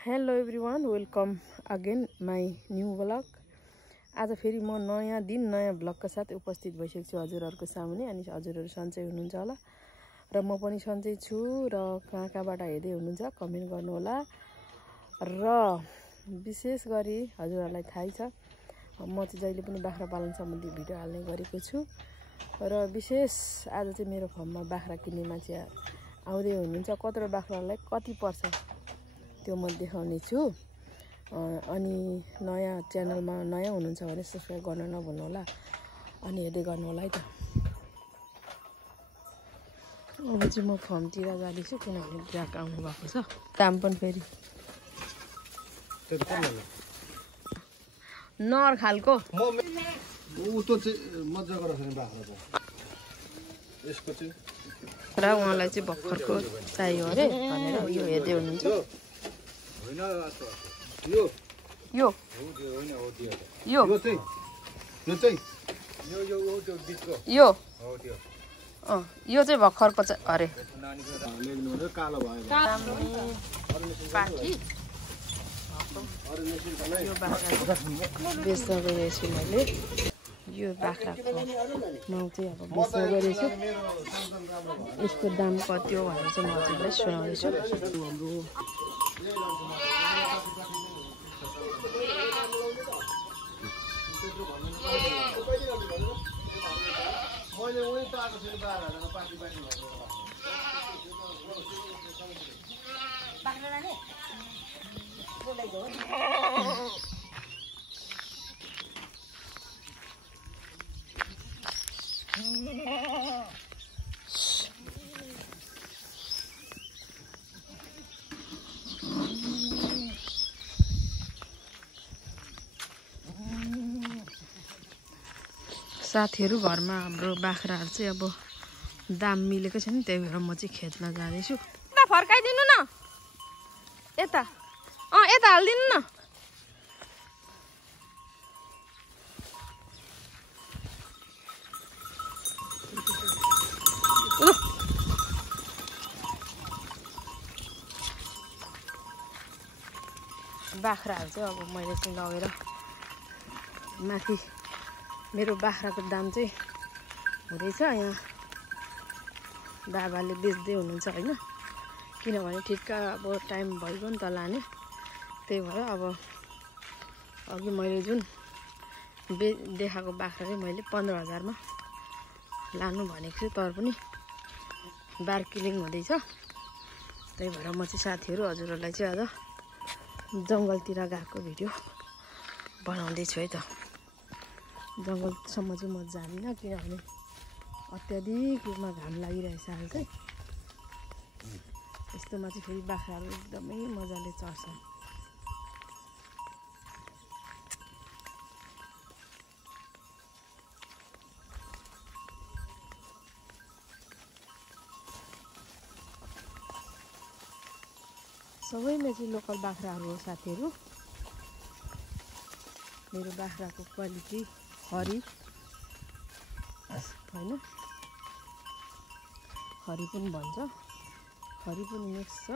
Hello everyone, welcome again my new blog. आज फेरि म नयाँ दिन नयाँ ब्लगका साथ उपस्थित भइसकेको छु हजुरहरूको सामुने। अनि हजुरहरू सन्चै हुनुहुन्छ होला र म पनि सन्चै छु र कहाँबाट हेर्दै हुनुहुन्छ कमेन्ट गर्नु होला। र विशेष गरी हजुरहरूलाई थाहै छ म चाहिँ जहिले पनि बाख्रा पालन सम्बन्धी भिडियो हाल्ने गरेको छु र विशेष आज चाहिँ मेरो फर्ममा बाख्रा किन्ने मान्छे आउँदै हुनुहुन्छ। कत्रो बाख्रालाई कति पर्छ त्यो म देखाउने छु। अनि नयाँ च्यानलमा नयाँ हुनुहुन्छ भने सब्सक्राइब गर्न नभुल्नु होला अनि हेर्दै गर्नु होला है त। अब चाहिँ म फर्मतिर जाँदैछु किनभने ग्राहक आउनु भएको छ। दाम पनि फेरि नर खालको र उहाँलाई चाहिँ भर्खरको चाहियो अरे भनेर यो हेर्दै हुनुहुन्छ। यो यो यो यो चाहिँ भर्खरको अरे यो बाख्रा बेच्न गइरहेछु मैले। यो बाख्राको माउ चाहिँ अब बेच्न गइरहेछु। यसको दाम कति हो भनेर चाहिँ म हजुरलाई सुनाउँदैछु। साथीहरू घरमा हाम्रो बाख्राहरू चाहिँ अब दाम मिलेको छैन, त्यही भएर म चाहिँ खेतमा जाँदैछु। यता फर्काइदिनु न, यता यता हालिदिनु न। बाख्राहरू चाहिँ अब मैले चाहिँ लगेर माथि मेरो बाख्राको दाम चाहिँ हुँदैछ। यहाँ बाबाले बेच्दै हुनुहुन्छ होइन, किनभने ठिक्क अब टाइम भइगयो नि त लाने। त्यही भएर अब अघि मैले जुन देखाएको बाख्रा चाहिँ मैले 15,000 मा लानु भनेको छु, तर पनि बार्किलिङ हुँदैछ। त्यही भएर म चाहिँ साथीहरू हजुरहरूलाई चाहिँ आज जङ्गलतिर गएको भिडियो बनाउँदैछु है त। जङ्गलसम्म चाहिँ म जान्दिनँ किनभने अत्याधिक रूपमा घाम लागिरहेछ अहिले चाहिँ। यस्तोमा चाहिँ फेरि बाख्राहरू एकदमै मजाले चर्छ। सबैमा चाहिँ लोकल बाख्राहरू हो साथीहरू। मेरो बाख्राको क्वालिटी हरी होइन, हरी पनि भन्छ, हरी पनि मिक्स छ।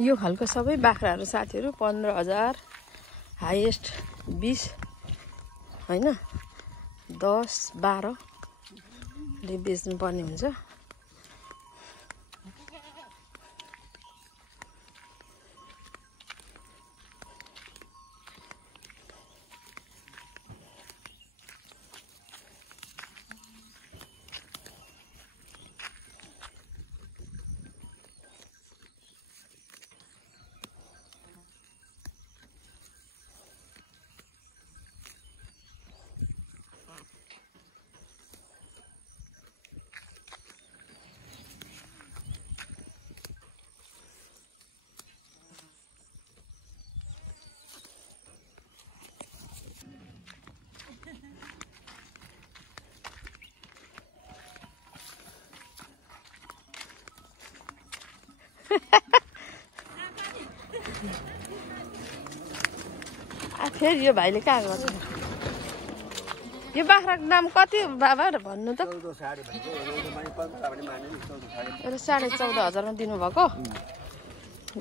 यो खालको सबै बाख्राहरू साथीहरू 15,000, हाइएस्ट 20 होइन। 10-12 ले बेच्नु पर्ने हुन्छ। फेरि यो भाइले कहाँ गर्छ? यो बाख्राको दाम कति बाबा भन्नु त? 14,500 दिनुभएको।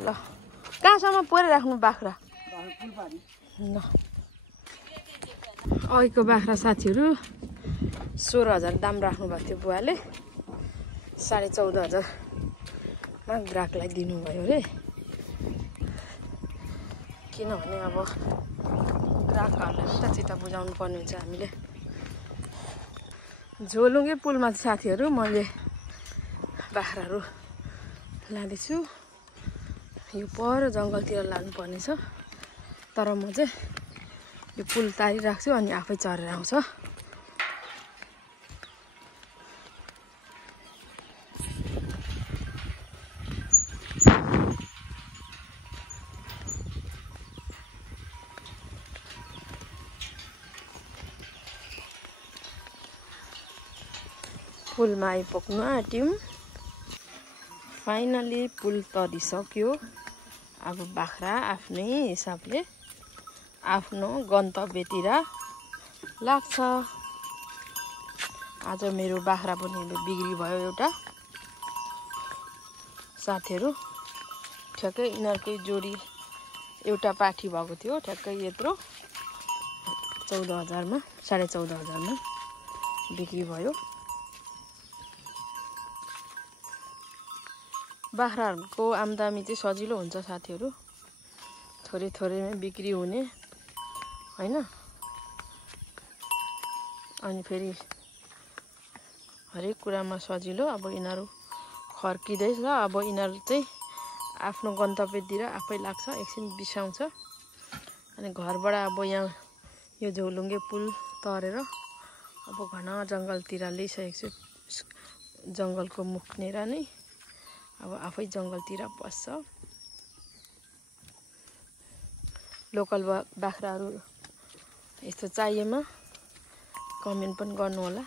ल कहाँसम्म पोरे राख्नु बाख्रा? ल अहिलेको बाख्रा साथीहरू 16,000 दाम राख्नुभएको थियो बुवाले। 14,500मा ग्राहकलाई दिनुभयो अरे। किनभने अब ग्राहकहरूलाई पनि त चित्त बुझाउनु पर्ने हुन्छ हामीले। झोलुङ्गे पुलमा साथीहरू मैले बाख्राहरू लाँदैछु। यो पर जङ्गलतिर लानुपर्नेछ, तर म चाहिँ यो पुल तारिराख्छु अनि आफै चरेर आउँछ। पुलमा आइपुग्नु आँट्यौँ। फाइनली पुल तरिसक्यो। अब बाख्रा आफ्नै हिसाबले आफ्नो गन्तव्यतिर लाग्छ। आज मेरो बाख्रा पनि बिक्री भयो एउटा साथीहरू। ठ्याक्कै यिनीहरूकै जोडी एउटा पाठी भएको थियो, ठ्याक्कै यत्रो 14,000मा 14,500मा बिक्री भयो। बाख्राहरूको आम्दानी चाहिँ सजिलो हुन्छ साथीहरू, थोरै थोरैमै बिक्री हुने हैन। अनि फेरि हरेक कुरामा सजिलो। अब यिनीहरू खर्किँदैछ, अब यिनीहरू चाहिँ आफ्नो गन्तव्यतिर आफै लाग्छ, एकछिन बिसाउँछ। अनि घरबाट अब यहाँ यो झोलुङ्गे पुल तरेर अब घना जङ्गलतिर ल्याइसकेको छु। जङ्गलको मुखनेर नै अब आफै जङ्गलतिर पस्छ। लोकल बाख्राहरू यस्तो चाहिएमा कमेन्ट पनि गर्नु होला।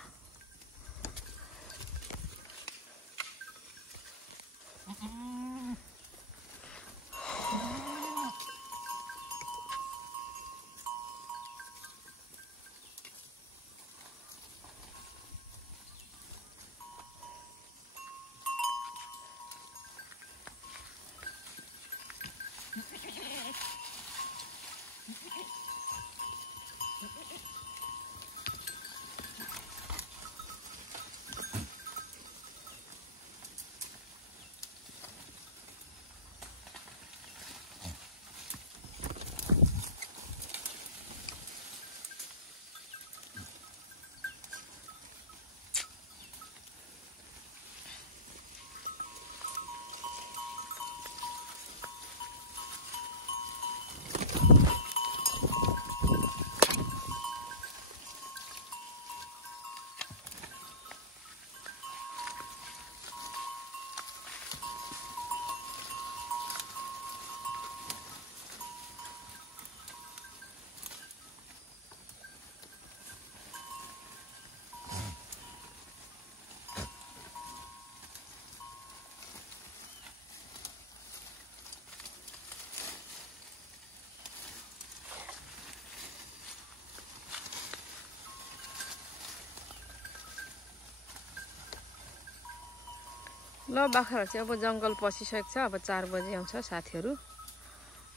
ल बाख्राहरू चाहिँ अब जङ्गल पसिसकेको छ। अब 4 बजे आउँछ साथीहरू।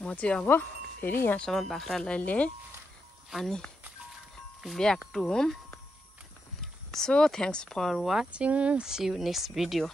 म चाहिँ अब फेरि यहाँसम्म बाख्रालाई लिएँ अनि back to home. So thanks for watching. See you next video.